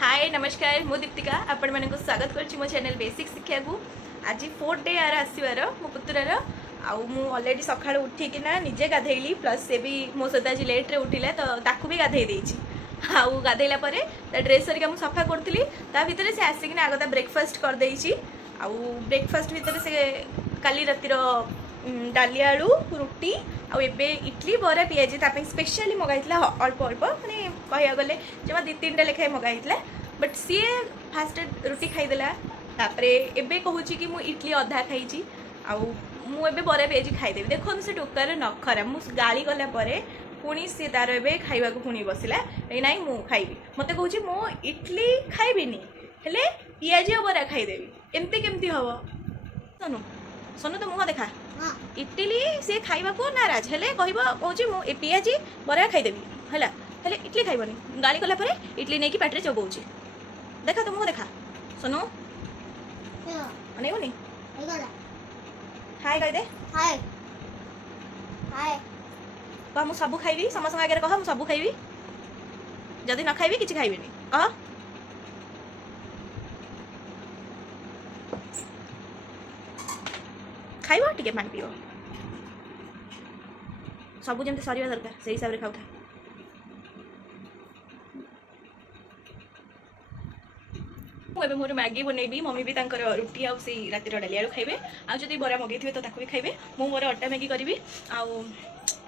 हाय नमस्कार मु दीप्तिका आपण मानक स्वागत करछि मो चैनल बेसिक शिक्षा को। आज 4th डे आर आसीबार मो पुत्रर आउ मु ऑलरेडी सकाळ उठिकिना निजे गाधेइली प्लस से भी मो सहित आज लेट रे उठिला तो ताकू भी गाधेइ देइछि। आउ गाधेइला परे ता ड्रेस सरिका मु सफा करथिली ता भितरे से आसिकिना आगता ब्रेकफास्ट कर देइछि। आउ ब्रेकफास्ट भितरे से काली रातिर डाली आलू रुटी आउ एबे इडली बरा पियाजी तापे स्पेशली मगाइतला अल्प अल्प माने कहया गले जमा 2-3टा लेखाय मगाइतला बट सी फास्ट रुटी खाईदेला तापरे एबे कहूची कि मु इडली अधा खाइची आउ मु एबे बरा पियाजी खाइदेबी। देखो से टोकार नखरा मु गाली गला परे पुणी सी तार एबे खाइबा को पुणी बसिला नाही मु खाइबी मते कहूची मु इडली खाइबिनी हेले पियाजी बरा खाइदेबी एमते केमती हबो। सोनू सोनू तो मुह देखा इडली से खाइबा को नाराज हेले कहबो कहूची मु ए पियाजी बरा खाइदेबी हला हेले इडली खाइबनी गाली गला परे इडली नेकी पाटरे चबौची देखा तो मुह देखा सोनू अनेबनी हाय कह दे हाय हाय कह मु सब खाइबी समस्त आगे कह मु सब खाइबी जदि न खाइबी किछि खाइबेनी कह खाइबो टिके पानी पियो सब जमते सरीवा दरकार से हिसाब रे खाउथा। मुझे मोर मैगी बनैबी मम्मी भी तांकर रुटी आउ से रातिर डाली आलू खाइबे आ जदि बरा मगेथिबे तो ताकू भी खाइबे मु मोर अट्टा मैगी करबी आउ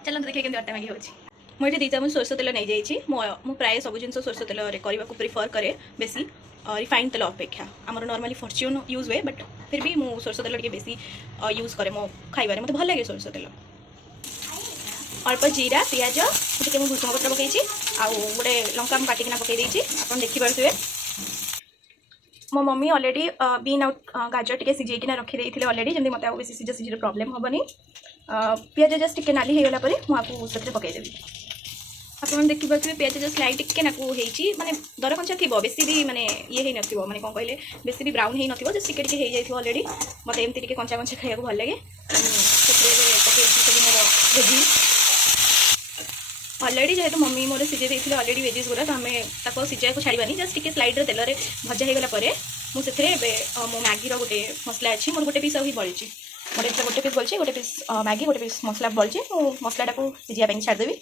चलन देखिए केमती अट्टा मैगी होची। मु एठी 2 चामच सरसो तेल नै जाइछि मु प्राय सब जिंस सरसो तेल रे करबा को प्रिफर करे बेसी रिफाइंड तेल अपेक्षा आमर नॉर्मली फॉर्च्यून यूज हुए बट फिर भी मु सरसो तेल टिके बेसी यूज करे मो खाइबारे मते भल लागे सरसो तेल। अल्प जीरा पियाज टिके मु भुसंग पत्र पकईछि आउ गोटे लंका मु काटिकिना पकई देइछि आपन देखि पारथुवे। मो मम्मी ऑलरेडी बीन आउट गाजर टिके सिझेकिना रखी देइथिले ऑलरेडी जंदी मते आ बेसी सिझा सिझे प्रॉब्लम हबनी। पियाज जस्ट टिके नाली हे गला परे मु आपु सतरे पकई देबी आपन देखि पारथुवे पियाज जस्ट लाइट टिके नाकू हेइछि माने दर कंचा थिबो बेसी भी माने ये हे नथिबो माने कोन कहले बेसी भी ब्राउन हे नथिबो जस्ट टिके टिके हे जाइथिबो ऑलरेडी मते एमति टिके कंचा कंचा खाइया को भल लागे सतरे पकईछि सब मोर भेजी ऑलरेडी जेहेतु मम्मी मोर सिझे देइथिले ऑलरेडी वेजेस गुरा तो हमें ताको सिझाया को छाड़ीबानी जस्ट टिके स्लाइड रे तेल रे भजा हे गला परे मु सेथरे मो मैगी रो गोटे मसला अछि मोर गोटे पीस अभी बळछि मोर एटा गोटे पीस बळछि गोटे पीस मैगी गोटे पीस मसला बळछि मु मसलाटा को सिझिया पे छाड़ देबी।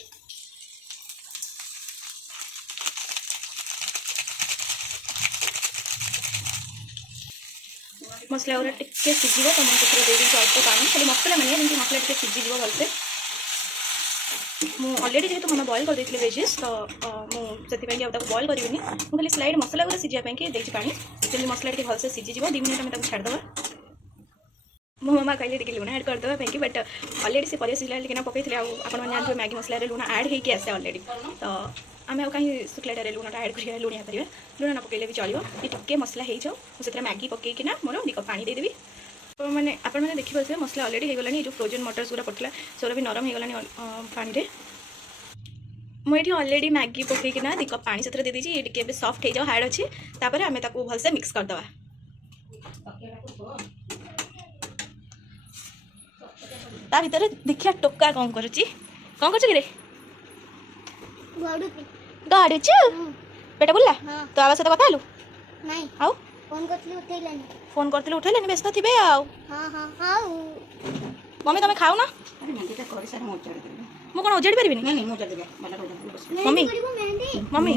मसला और टिके सिझिबो तो मु सेथरे दे देइछि अल्प पानी खाली मसला माने जेंति मसला टिके सिझि जिवो भलसे मु ऑलरेडी जेहेतु मम्मा बॉयल कर देइथिले वेजेस तो मु सेति पे अब बॉयल करिबिनी मु खाली स्लाइड मसला गुरा सिझिया पे देइछि पानी जेंति मसला टिके भलसे सिझि जिवो 2 मिनिट में ताको छाड़ दबा। मो मम्मा कहले टिके लूण ऐड कर दबा पे बट ऑलरेडी से परिया सिझला लेकिन पकईथिले आ आपण माने जानथि मैगी मसला रे लूण ऐड हे के आसे ऑलरेडी तो आमे कहीं शुक्लाटा रे लूण ऐड करिया लूणिया करिया लूण न पकईले भी चलिबो टिके मसला हे जाओ सेतरा मैगी पकई किना मोर 2 कप पानी दे देबी मैंने आपण मैंने देखि पारे मसला ऑलरेडी हे गलानी जो फ्रोजन मटर्स गुरा पड़ता सोरा भी नरम हे गलानी पानी रे मुझे ऑलरेडी मैगी पकईकिना 2 कप पानी से दे दीजिए ये टिके सॉफ्ट हो जाओ हार्ड अच्छे तापर आमे ताको भलसे मिक्स कर दवा। ता भीतर देखिया टोका कौन करूची कौन करछ रे गाडुची बेटा बोलला तो आवाज से कथा हलु नहीं आउ फोन करथिले उठैलेनी व्यस्त थिबे आउ हां हां हां मम्मी तमे खाओ ना अरे मेहंदी त कर सारा मोचड़ दे मु कोन उजड़ी परबिनी नहीं मोचड़ दे मला रोड मम्मी मम्मी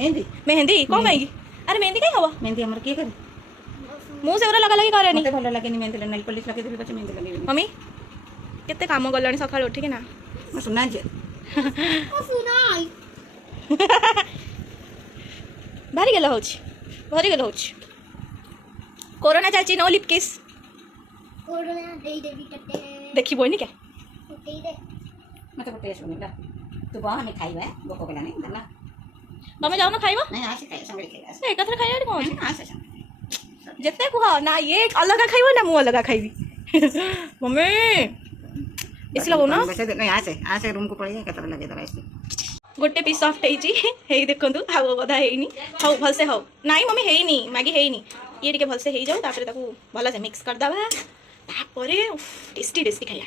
मेहंदी कोन काई अरे मेहंदी काई हवा मेहंदी हमर के करे मु से लगा लगी करे नहीं भल लागेनी मेहंदी नेल पॉलिश लगे देबी पछे मेहंदी लगे मम्मी केते काम गलानी सकाळ उठी के ना म सुना जे ओ सुनाई भारी गेलो होछ कोरोना चाची नो लिप किस कोरोना दे देबी टटे देखी बोइनी क्या टटे दे मत पटे सुनिला तू बा हमें खाइबा भोक गला नहीं दला तमे जाओ ना खाइबा नहीं आसे खाइ संगे खाइ नहीं एकत्र खाइया रे कोन आसे संगे जते कुह ना ये अलग खाइबो ना मु अलग खाइबी मम्मी इस लगो ना वैसे नहीं आसे रूम को पड़ी केतर लगे दवा इससे गोटे पीस सॉफ्ट हेई देखंतु हाउ गदा हेइनी हाउ भलसे हाउ नाही मम्मी हेइनी मैगी हेइनी ये टिके भलसे हेइ जाऊ तापर ताकू भला से मिक्स कर दबा तापर टेस्टी टेस्टी खाइया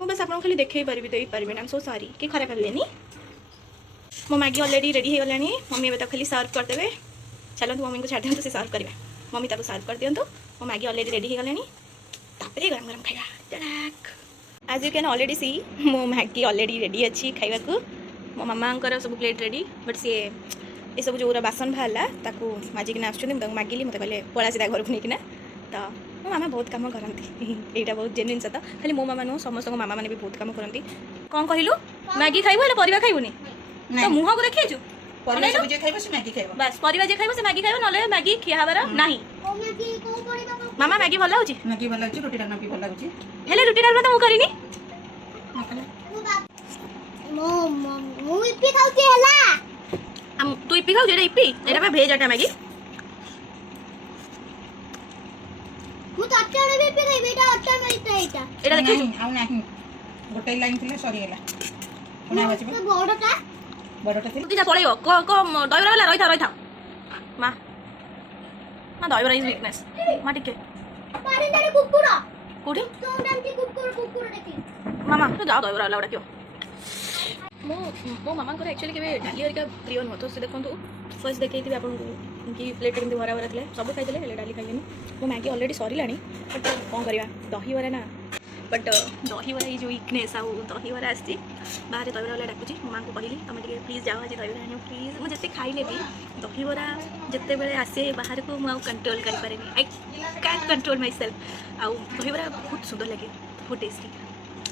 मु बस आपन खाली देखै परबी देई परबी आई एम सो सॉरी कि खराब हेलेनी मो मैगी ऑलरेडी रेडी हो गलानी मम्मी अब तो खाली सर्व कर देबे चलते मम्मी को छाड़ दिखाँ से सर्व करवा मम्मी ताको सर्व कर दिंतु मो मैगी ऑलरेडी रेडी हो गलानी तापर गरम गरम खाइबा टड़ाक एज यू कैन ऑलरेडी सी मो मैगी ऑलरेडी रेडी अच्छी खाइबा को मो मामा सब प्लेट रेडी बट सी ये सब जो बासन बाहरला ताकू माजिकिना आसुँच मागिली मत कहले पड़ा सीधा घर को लेकिना तो मो मामा बहुत कम करती यहाँ बहुत जेन्युइन सत खाली मो मामा नुह समस्त मामा मैंने भी बहुत कम करती कौन कहलु मैगी खाइबु ना परिवा खाइबुनी तो मुह को देखिछु बस परिवा जे खाइबो से मैगी खाइबो नले मैगी खिया हबार नाही मामा मैगी भल लाउची रोटी डालना भी भल लागुची हेले रोटी डालमा तो मु करिनी ମୁଁ ଇପି ଖାଉଛି ହେଲା तू इपी खाऊ जेटा इपी एटा पे भेज आटा मैगी ମୁଁ ତରକାରୀ ବି ଇପି ଖାଇବି ଏଟା ଅଟା ମାଇଟା ଏଟା एटा देखिछु ଆଉ ନାହିଁ ଗୋଟେ ଲାଇନ୍ ଥିଲେ ସରିଗଲା ପୁଣି ଅଛି ତ ବଡଟା ବଡଟା ଥିଲା तू जा पळेयो को दइबरा वाला रहिथा मा दइबरा इज वीकनेस मा टिके पानी दारे कुकुर कोठी तो डांटी कुकुर देखी मामा तो जाओ दइबरा वाला क्यों मो मो मामा को एक्चुअली केबे डाली हरिका प्रिय न तो से देखंतु फर्स्ट देखैथि आपन की प्लेट केमति भरा भरा थले सब खाइले हेले डाली खाइलेनी मो मैगी ऑलरेडी सरी लानी बट कोन करिवा दही भरा ना बट दही भरा जो वीकनेस आउ दही भरा आसी बाहर दही भरा वाला डाकुची मो मां को कहली तमे टिके प्लीज जाओ आज दही भरा आनियो प्लीज मु जते खाइले भी दही भरा जते बेले आसे बाहर को मु कंट्रोल कर पारेनी I can control myself आउ दही भरा बहुत सुंदर लगे बहुत टेस्टी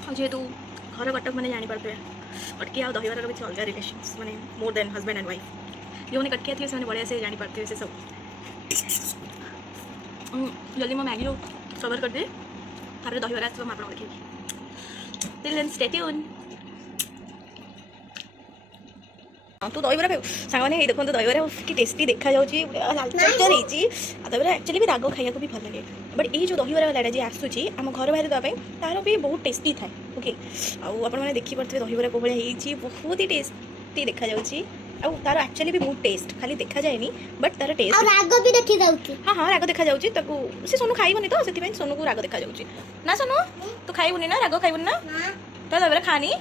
और जेहेतु घर कटक मैंने जानी पारे कटकी आ दहीबार किसी अलग रिलेशन्स मैंने more than husband and wife जो मैंने कटकिया थी से बढ़िया से जानी पारते से सब जल्दी मैं मैगी कवर कर दे तापर दहीबार आस आप देखिए टिल देन स्टे ट्यून तू दहीबार खाऊ सांग मैंने देखो दहीबार कि टेस्टी देखा जाऊँगी लाल चटर दहीबार एक्चुअली भी राग खाया भी भल लगे बट ये जो दहीबार वाला जी आसूची आम घर बाहर देवाई तार भी बहुत टेस्टी थाए ओके आपने देखिपे दहीबार को भाई बहुत ही टेस्टी देखा जाऊँगी आउ तार एक्चुअली भी बहुत टेस्ट खाली देखा जाए बट तार टेस्ट और राग भी देखि जाउची हाँ हाँ राग देखा जाऊँगी से सोनू खाइबनी तो से सोनू को राग देखा जाऊँगी ना सोनू तू खाइबुनी ना राग खाइबुनी ना हां तो दहीबार खानी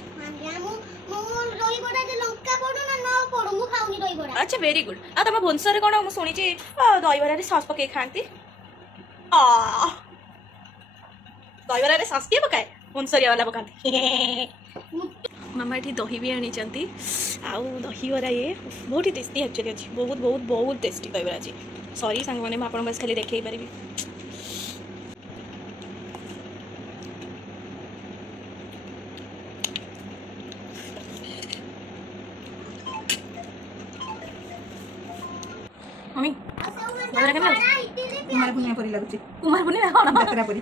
अच्छा वेरी गुड आ तुम भुवनेश्वर कौन मुझे शुणी दहीबार सस पकई खाती दहीबार सस किए पकाए भुवनेश्वरिया वाला पकाती मामा ये दही भी आनी आउ दहीबार ये बहुत ही टेस्टी एक्चुअली अच्छी बहुत बहुत बहुत टेस्टी दहीबार अच्छी सॉरी सांग मैंने आप खाली देखी पारि मम्मी दहीबार केमन कुमार पुनिया परी लागुची कुमार पुनिया कौन यात्रा परी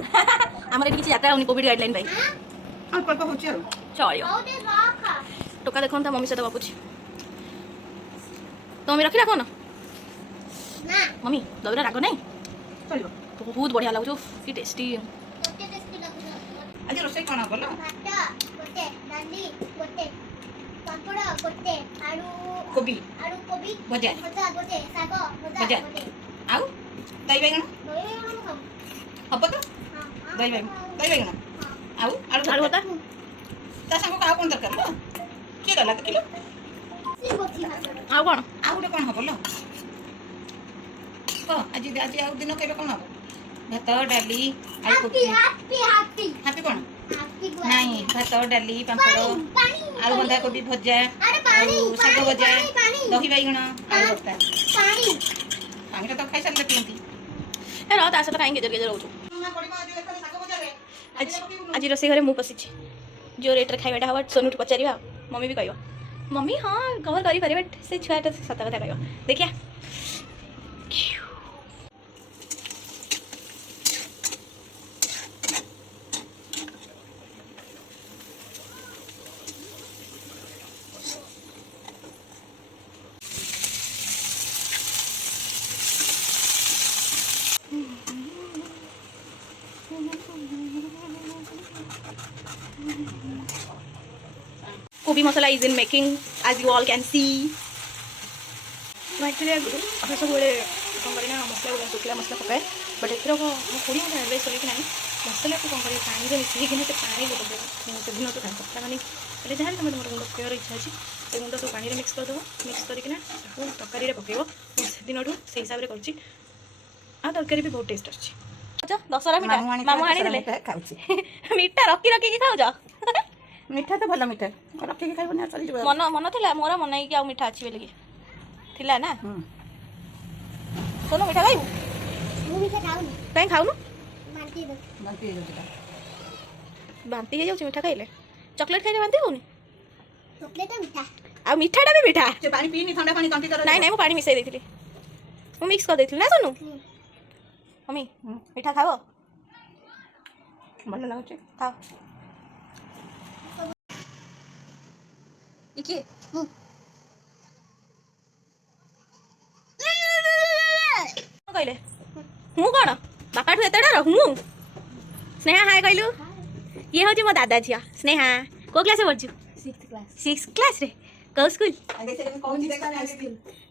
आमर किसी यात्रा होनी कोविड गाइडलाइन भाई अल्प अल्प होची आरो चलियो टोका देखो तो मम्मी सहित गपुची तो मम्मी रखी रखो ना मम्मी दहीबार राग नहीं चलियो बहुत बढ़िया लगुच कि टेस्टी आज रोसे कोन बोलो कोबी भजा भजा आउ दही बैगन हब तो दही बैगन आउ आलू होता ता संग का कोन दरकार लो के गला तो किलो आउ कौन आउ गोटे कोन हब लो तो आज आज आउ दिन केबे कोन हब भात डाली आलू कोबी हाथी कोन नहीं भात डाली पापड़ आलू बंधा कोबी भजा साग भजा दही बैगन आलू भर्ता पानी तो खाई सारे पियंती ए रह ता सहित कहीं गेजर गेजर होचु आज रोसे घरे मु पसी जो रेट रे खाइबाटा हवा सोनू पचारिबा मम्मी भी कहबा मम्मी हाँ कवर करी पारे बट से छुआटा सत कथा कहबा देखिया Gobi masala is in making, as you all can see. Actually, सब कौन करें मसला गुड़ा शुखला मसला पकाए बट एथर को थोड़ी मैं एडवाइस करें कि ना मसला को कौन करें पानी में मिसई कि पानी से दिन तो कपड़ा मानी पहले जहाँ तुम तुम गुंड पकड़ इच्छा अच्छी से गुंड सब पानी में मिक्स करदेव मिक्स करना तरकारी पकड़ से दिन से हिसाब से कर तरकारी भी बहुत टेस्ट अच्छी दशहरा मीठा मामू आनी मीठा रखी रखिकी खाऊ मीठा तो भल मीठा रखिकी खाइबनी चली मन मन था मोर मन कि मीठा अच्छी बोलिकी थिला ना सोनू मीठा खाइबू ମୁଁ ମିଠା ଖାଉନି कहीं खाऊनु ବାନ୍ତି ଦଉଛି बांती हो मीठा खाइले चॉकलेट खाइले बांती होनी ଚକୋଲେଟ ମିଠା आ मीठाटा भी मीठा से पानी पीनी ठंडा पानी तंती कर नहीं नहीं मु पानी मिसई देथिली मु मिक्स कर देथिली ना सोनू मम्मी मीठा खाओ भल लागुचे खाओ इके कहले हूँ कौन बापाठू एत डर हूँ स्नेहा हाय कहलु ये हूँ मो दादा झील स्नेहा को क्लास पढ़ु 6th क्लास रे को स्कूल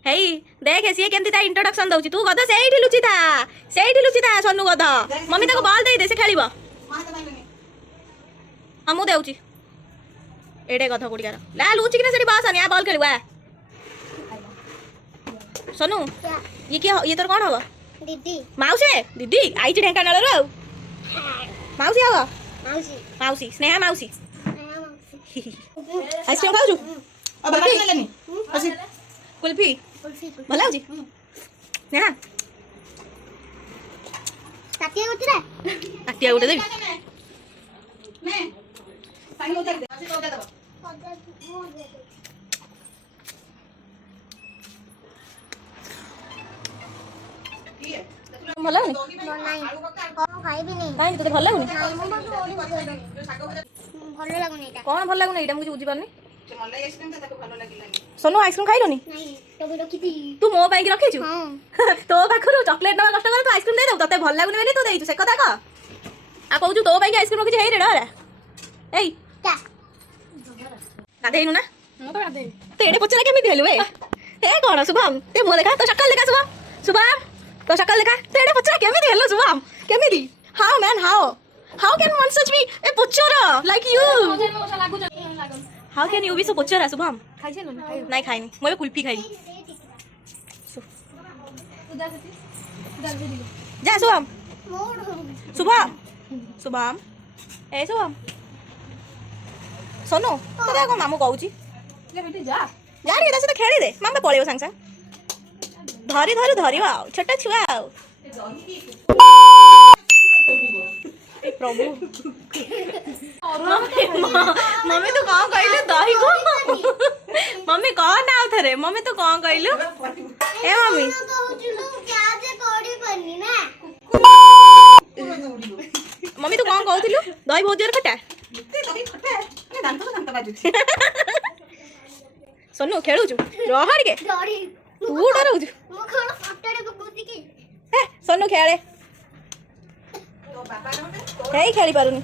हे देख सी केमती ता इंट्रोडक्शन दउची तू गध सेठी लुची था सोनू गध मम्मी ताको बॉल दे दे से खेलिबो हम देउची एडे गध गुड़ियार ला लुची कि सेठी बस आ बॉल खेलुआ सोनू ये तोर कौन हम दीदी मौसी दीदी आई ढेंकानाल रो मौसी हम माउसी मौसी स्नेहा मौसी माउसी आइसक्रीम खाऊ अब बाबा लेनी हसी कुल्फी कुल्फी भल लाଗୁଛି स्नेहा तातिया गोटरा ताटिया गोटे देबी मैं पानी उतार दे हसी तो दे दबो भल लाଗୁନି कौन खाइबी नहीं काहे तोते भल लाଗୁନି ଭଲ ଲାଗୁନି ଏଟା କଣ ଭଲ ଲାଗୁନି ଏଇଟା ମୁଁ କିଛି ବୁଝି ପାରୁନି से मलाई आइसक्रीम तो ताको भलो लागिला सोनू आइसक्रीम खाइलोनी नहीं तो भी रखी थी तू मो ପାଇଁ କି ରଖିଛୁ हां ତୋ ପାଖରୁ ଚକଲେଟ୍ ନବା କଷ୍ଟ କର ତୁ ଆଇସକ୍ରିମ ଦେଇ ଦଉ ତତେ ଭଲ ଲାଗୁନି ବୋଲି ତୁ ଦେଇଛୁ ସେ କଥା କହ ଆଉ କହୁଛୁ ତୋ ପାଇଁ କି ଆଇସକ୍ରିମ ରଖିଛି ହେଇ ରେ ଡରା ଏଇ क्या ଗାଧେଇନୁ ନା ମୁଁ ତ ଗାଧେଇନି ତୁ ଏଡେ ପଚରା କେମିତି ହେଲୁ ଏ କଣ ଶୁଭମ ତେ ମୋ ଦେଖା ତୋ ସକାଳ ଦେଖା ଶୁଭମ ତୋ ସକାଳ ଦେଖା ତୁ ଏଡେ ପଚରା କେମିତି ହେଲୁ ଶୁଭମ କେମିତି how man how can one such be a पोचरा like you how can you be so पोचरा शुभम नहीं खाइनी मैं कुल्फी खाई जा शुभम शुभम ए शुभम सोनू तो को मामू कहूची जा रे ता से खेली दे मामा पळेबो संग संग धरी छोटा छुआ आउ प्रभु मम्मी तू कौन कहलु दही को मम्मी कौन ना थरे मम्मी तू कौन कहलु ए मम्मी मम्मी तू कौन कहथिलु दही बहुत जोर खटा सोनू खेलुछु रह रे तू डरउछु सोनू खेले तो बाबा रे हेई खेली पारुनी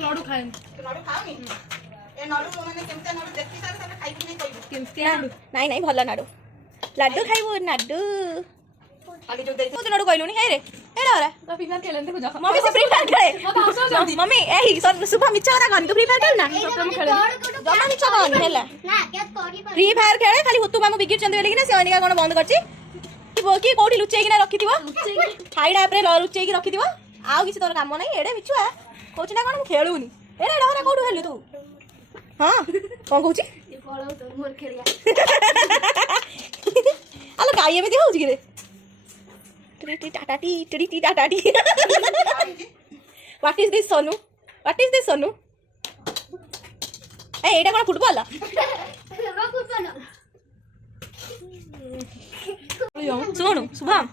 नडू खाएनी नडू खाओनी ए नडू माने केमते नडू देखि सारे सारे खाइ कि नै कहबो नहीं नहीं भल नाडू लाडू खाइबो नाडू खाली जो दे तू नाडू कहलुनी हे रे एडा रे तो फ्री फायर खेलन देखो जा मम्मी से फ्री फायर खेले मम्मी एही सुबह मिच्छा कथा कहनी तू फ्री फायर खेल ना जमा मिच्छा कहनी हेला फ्री फायर खेले खाली हुतु मामू बिगिर चंद बेली ना से अनिका कोन बंद करची कि कोठी लुचेई कि ना रखिथिबो हाइड ऐप रे लुचेई कि रखिथिबो आउ किसी तोर काम नहीं एडे मिछुआ कहू ना कौन खेलुनी एडे डहरा कोठु हेलु तू हाँ कौन कहू आलो काई एमती होउची कि रे टी टाटा टी व्हाट इज दिस सोनू ए एटा कोन फुटबॉल सुनु शुभम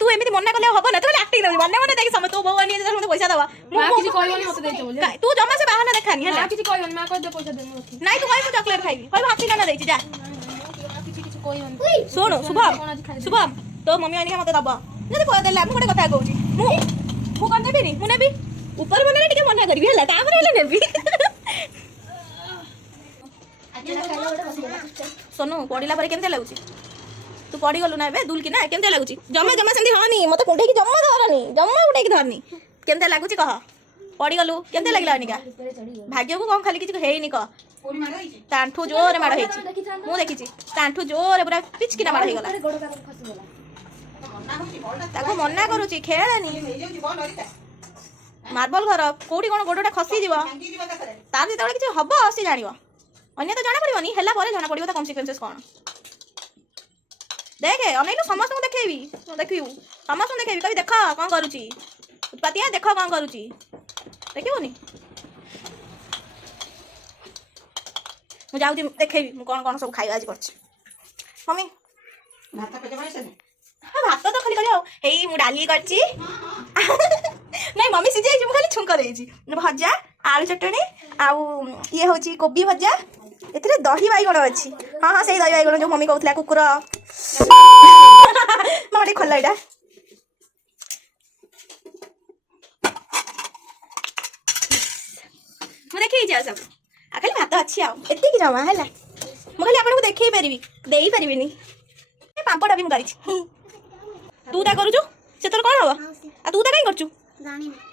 तू एमती मना कले हबो ना तू एक्टिंग दे मने देख समय तू भवानी जे मते पैसा दवा मां किछि कहबनी मते देइछ बोल तू जमा से बहाना देखानी हला मां किछि कहबनी मां कह दे पैसा दे मते नहीं तू कहबो चॉकलेट खाइबी कहबो हाथी ना देइछ जा किछि कहबनी सुनु शुभम तो मम्मी आनिका मते दबा जदि कोइ देला मु गोटे कथा कहूची मु कोन देबी नी मु नेबी ऊपर बने टिके मना करबी हला तापर हला नेबी सोनू पढ़िला पर केमते लागुची तू पड़गलु ना ए दुल कि ना केमते लागुची जम्मा जम्मा सेमती हनी मते कुंडे की जम्मा धरनी जम्मा उठे की धरनी केमते लागुची कह पड़गलु केमते लागला निका भाग्य को कम खाली किछ हेइनी कह कोरी मार होई तांठू जोरे माड़ हेची मु देखिची तांठू जोरे पूरा पिचकिना माड़ हे गला ताको मना करूची खेलेनी हेई जाउची बॉल हरिता मार्बल घर कोठी कोन गोडोटा खसी जीव भांगी जीवा तकरे तार जेतबे किछ हबो से जानियो अन्य तो जाना पड़िबनी हेला परे जाना पड़िबो त कन्सिक्वेंसेस कोन देखे अनैलो समस्त को देखेबी देखियो समस्त को देखेबी कभी देखा कोन करूची उत्पातिया देखो कोन करूची देखियोनी मु जाउती देखेबी मु कोन कोन सब खाइबा आज करछि मम्मी भात पेटे मारसे भात तो खाली करियो हेई मु डाली करछि नहीं मम्मी सिझाई छी मु खाली छुंक देइछि भजा आलू चटणी आउ ये होची कोबी भजा एथिरे दही बाइगण अछि हां हां सेही दही बाइगण जो मम्मी कहउतला कुकुर माडी खोला इडा मु देखि जा सब आ खाली भात अछि आ एति कि जमा हैला मु खाली आपन को देखै परिबी देई परिबिनी ए पापड़ भी मु करिछि तू ता करू से तोर कोन हवा आ तू ता काई करछु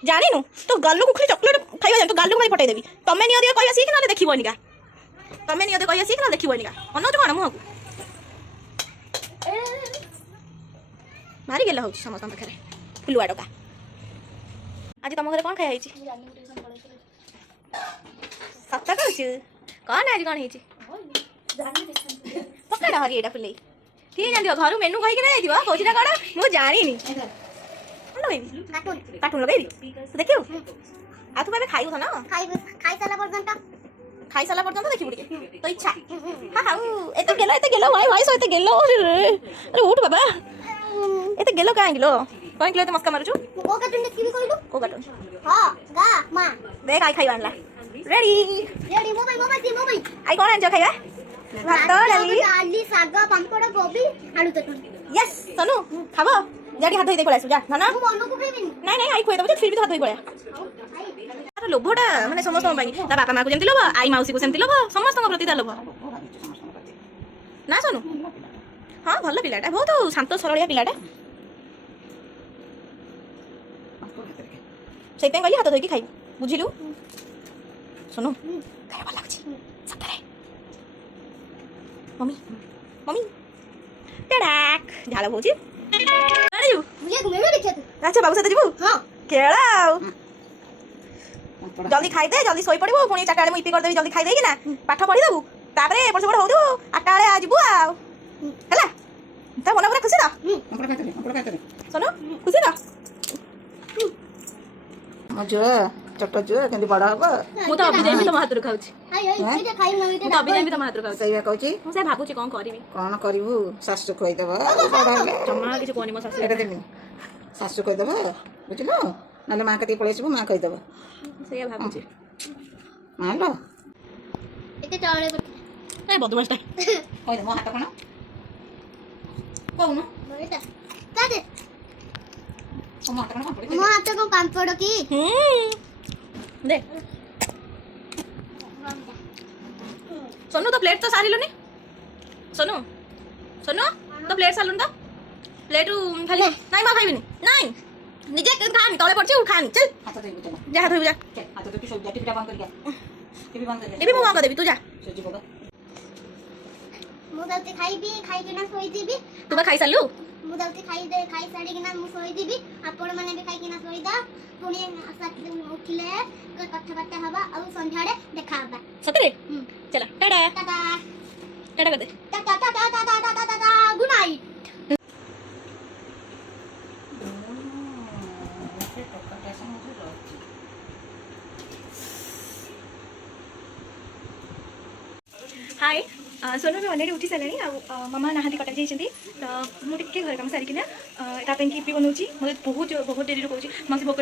जानिनु तो गालू को खाली चॉकलेट खाइबा जान तो गालू को पठाई देबी तमे नियो दिया कहया सीख ना देखिबोनी का तमे नियो दे कहया सीख ना देखिबोनी का अनौ तो कोन मुह मारी गेला होची समस्त पाखरे फुलुआ डका आज तम घरे कोन खाइ आइची सत्ता कहछु कोन आज कोन हिची पकड़ा हरी एटा फुलै ठीक जान दियो घर मेनू कहि के नै दियो कहछि ना कोन मु जानि नी कार्टून लगेबी तो देखियो आ तू खाइबू था ना खाई साला पर्यंत देखिबू टिके तो इच्छा हां हां एते गेलो भाई सो एते गेलो अरे उठ बाबा एते गेलो काहे गेलो कोन गेलो ते मस्का मारुछु को कार्टून देखिबी कहलु को कार्टून हां गा मा देख आई खाइबा आणला रेडी मोबाइल आई कोन आंजो खाइबा भात डाली साग पापड़ गोभी आलू चटनी यस सोनू खाबो जाडी हाथ धोई दे पळासु जा ना ना मु मनु को फेबिनी नहीं आई खोई दबो फिर भी तो हाथ धोई पळा तार लोभटा माने समस्त पाई ता बापा मां को जेमति लोभ आई माउसी को सेमति लोभ समस्त प्रति ता लोभ ना सोनू हां भलो पिलाटा बहुत शांत सरलिया पिलाटा सेते कहली हाथ धोई की खाई बुझिलु सोनू खाय भल लागछि सतरे मम्मी टडाक झाला भौजी अरे यू मुझे घुमेलो देखिया तू अच्छा बाबू साथ जीवु हां केळाओ जल्दी खाई दे जल्दी सोई पड़िबो पुणी चारटा में इपी कर देबी जल्दी खाई देगी ना पाठ पढ़ी देबू तापरे एपड़ सेपड़ होदु 8टा बेले आ जीवु आ हला ता मना पूरा खुशी ना सोनू खुशी ना मजो चट जो केंदी बड़ा हबो मु तो अभी जाई तो हाथ रो खाउची हाय एटा खाई न मु तो अभी जाई तो हाथ रो खाउची सही कहूची मु से भाबुची कोन करबी कोन करिवु सासु खोई देबो बड़ा हेले जम्मा किछ कोनी मो सासु एटा देबी सासु खोई देबो बुझलो नाले मां कती पळेसिबो मां खोई देबो से भाबुची मालो एते चावले ए बदमाशटा खोई दे मो हाथ कोन कोन एटा तादे मो हाथ कोन पड़ी मो हाथ को पापड़ की दे सोनू तो प्लेट तो सारिलुनी सोनू सोनू तो प्लेट सारिलुन तो प्लेट खाली नहीं मां खाइबिनी नहीं निजे खानी तले पड़छि उ खानी चल हाथ दे बुझला जा हाथ धोई जा हाथ दे सब जाटी बंद कर गया टीवी बंद कर एबी मु मां कर देबी तू जा सोजी बाबा मु दलते खाई के ना सोई दीबी तू बा खाई सालु मु दलते खाई साड़ी के ना मु सोई दीबी आपण माने भी खाई के ना सोई दा पुणी उठिले कथा बार्ता हवा और संध्या रे देखा हवा सतरे चला टाटा टाटा टाटा कर दे tata tata tata tata good night hi Sonu भी अलरेडी उठी सारे मामा नहाती कटा जाइए तो मुझे घर कम सारिकी तापी इपी बनाऊँगी मतलब बहुत डेरी कहूँ मासी भोक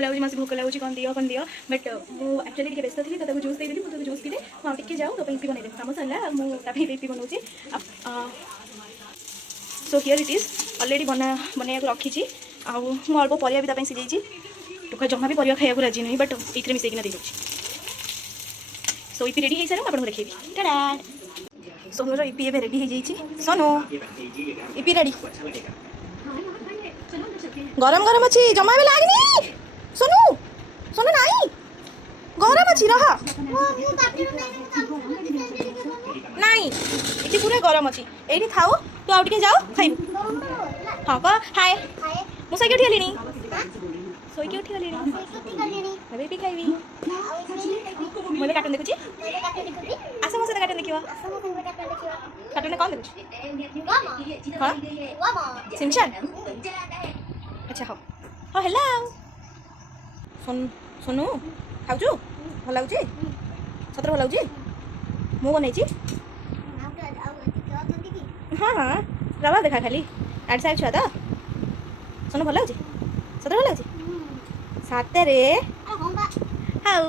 लगुच कौन दियो बट मुझे एक्चुअली व्यस्त थी तो जूस देदेली मुझे जूस पीदे मुझे जाऊँ तो इपी बनई कम सरला मुझे इपी बनाऊँगी so here it is already बनया रखी आउ अल्प परिया भी सीझे टोका जमा भी परिया खाया राजी नहीं बट ये मिसेकिना दे सो इपी रेडी हो सारे आपको देखी टाटा सोनूर इपी एवं रेडी हो सोनू इपी रेडी गरम गरम अच्छी जमा भी लागनी सोनू सोनू नाई गरम अच्छी रह नाई ये पूरा गरम अच्छी ये खाओ तू आउ टे जाओ खाइबू हाँ कह हाय मु सैके उठी गलिनी सोईके उठी गलिनी ଏବେ ବି ଖାଇବି ମୁଁ ଏବେ କାର୍ଟୁନ୍ ଦେଖୁଛି ଆସ ମୋ ସହିତ କାର୍ଟୁନ୍ ଦେଖିବ କାର୍ଟୁନ୍ରେ କ'ଣ ଦେଖୁଛି ହଁ ସିମଚାନ୍ ଆଚ୍ଛା ହଉ ହଁ ହେଲା ଆଉ सोनू ଖାଉଛୁ ଭଲ ଲାଗୁଛି ସତରେ ଭଲ ଲାଗୁଛି ମୁଁ ବନେଇଛି ହଁ ହଁ ରବା ଦେଖା ଖାଲି ଆଡ଼ ସାଇଡ଼ ଛୁଆ ତ सोनू ଭଲ ଲାଗୁଛି ସତରେ ଭଲ ଲାଗୁଛି सातरे हाउ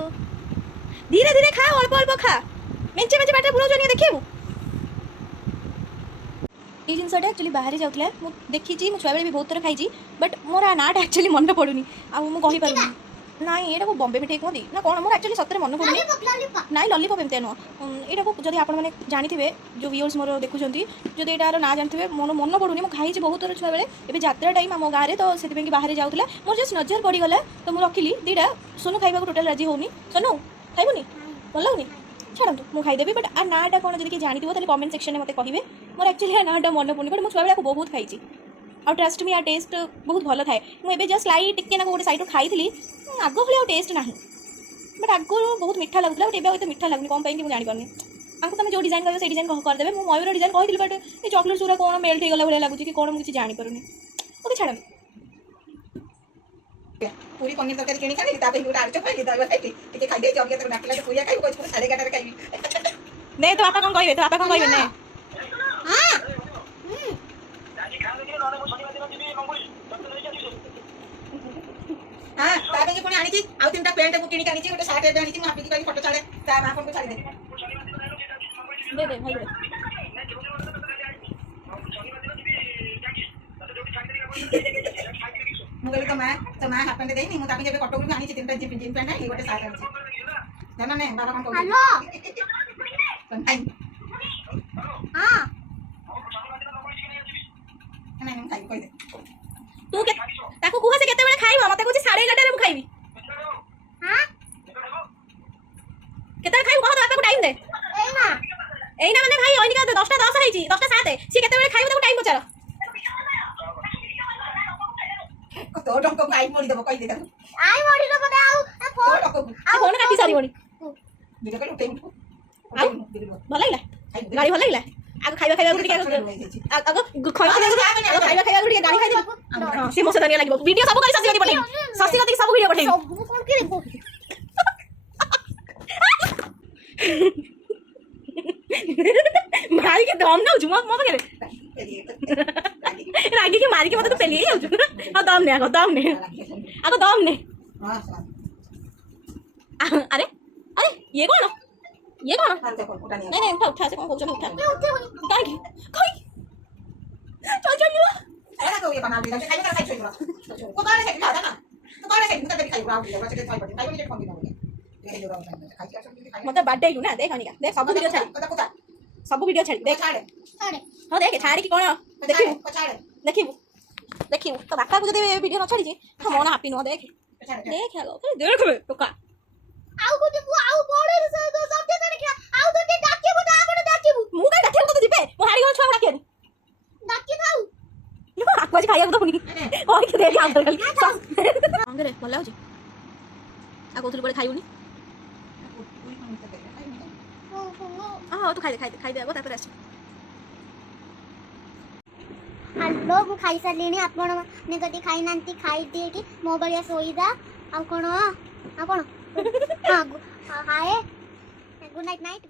धीरे धीरे खा अल्प अल्प खा मेंचे मेंचे बाटे बुलाउ जनी देखिबू ये जिनसटा एक्चुअली बाहर जाउतला मु देखिची मु छुआ बेले भी बहुत थर खाइची बट मोर नाट एक्चुअली मन पडुनी आ मु कहि पारुनी नाइ एटा को बॉम्बे मिठाई कहती ना कौन मोर एक्चुअली सତରେ मन पडुनी नाइ लॉलीपॉप एमते नो एटा को जदी आपण माने जानिथिबे जो व्यूअर्स मोर देखुचंती जदी एटार ना जानिथिबे मोर मन पडुनी मु खाइची बहुत थर छुआ बेले एबे यात्रा टाइम हम गारे तो सेति पे कि बाहर जाउतला मोर जस्ट नजर पड़ी गला तो मु रखिली दीटा सोनू खाइबा को टोटल राजी होनी सोनू खाइबुनी भल लागुनी छाड़ू मु खाइदेवी बट आ नाटा कौन जब जानी ताले कमेंट सेक्शन में मत कहे मोर एक्चुअली आ नाटा मन पड़ुनी बट मु छुआ बेला को बहुत खाइची आ ट्रस्ट मी आ टेस्ट बहुत भल थाए मुझे जस्ट लाइट टिके ना गोटे सैड खाई आग भाई टेस्ट ना बट आगु बहुत मीठा लगुला बट एवं मीठा लगुनि कौन कि मुझे जानी आपको तुम जो डिजाइन कह से डिजाइन करदे मुझे मयूर डिजाइन कही बट ये चॉकलेट पूरा कौन मेल्ट होगा भाई लगुच कि कौन मुझे जानीपारूनी ओके छाड़ पूरी पनीर तरकारी किणी खाली तापे गोटे आलू चप खाइली दही खाइली टिके खाइ दे जब के डाकला पूरी खाइ को 11:30 रे खाइबी नहीं तो आपा कौन कहबे तो आपा कौन कहबे नहीं हां हां तापे के पुणी आनी छी आ तीनटा पैंट को किणी कानी छी गोटे शर्ट एबे आनी छी मापी की फोटो छाड़े ता मां को छाड़ी दे दे भाई मुगल तो मां हाफ पैंट देनी मु तापी जेबे कटक में आनी छी तीनटा जीन पैंट आनी गोटे शर्ट आनी छी जाना ने बाबा कोन कहू हेलो हां नहीं खाइ कोइ दे तू के ताको कुहा से केते बेले खाइबो मते कुछ 11:30 रे मु खाइबी हां केते खाइबो कह तो आपा को टाइम दे एइना माने भाई ओइनी का 10:10 हैची 10:07 सी केते बेले खाइबो तो टाइम पचार तो डंको आई मोड़ी दबो कहि दे ताको आई मोड़ी दबो दे आउ फोन काटी सारी बणी दिले कल उठे भल लागला गाड़ी भल लागला आग खाइबा खाइबा गुटी के आग खाइबा खाइबा गुटी के गाड़ी खाइ दे हां से मोसे दनिया लागबो वीडियो सब करी ससी गति पठेई ससी गति सब वीडियो पठेई सब कोन के देखो भाई के दम ना जुमा मत करे रागी के मारी के मत तो पेली जाउ हां दम ने आगो दम ने अरे अरे ये कौन नहीं नहीं उठा से कौन बोल चलो उठा काय की कोई चल चल यो अरे तो ये बना दिया खाइ कर खाइ छोड़ को बारे से खा ना तो बारे से मुता खाइ राव दिया बच्चे खाइ पड़े खाइ नहीं फोन दिया ये जो राव खाइ खाइ मतलब बर्थडे लु ना देख अनिका देख सब वीडियो छाड़ सब वीडियो छाड़ देख छाड़े हां देख छाड़ की कौन देखिबू छाड़े देखिबू तो बापा को जदे वीडियो न छाड़ी जे हम मन हैप्पी न देख देख आगो देख टोका आउ को देखो आउ बोले से तो सब के देखा आउ तो के डाकिबो तो आपण डाकिबो मु का डाके तो जिबे मो हारी गल छुआ डाके डाकी खाऊ लो आको खाइया तो पुनी ओइ के देख आउ खाली अंगरे भल लाउची आ कोथुल पड़े खाइबुनी हां तू खाइ दे आगो तापर आछ हेलो मु खाई सारलीनी आपण ने कति खाई नांती खाई दिए कि मो बलिया सोईदा आ कोन हां हाय गुड नाइट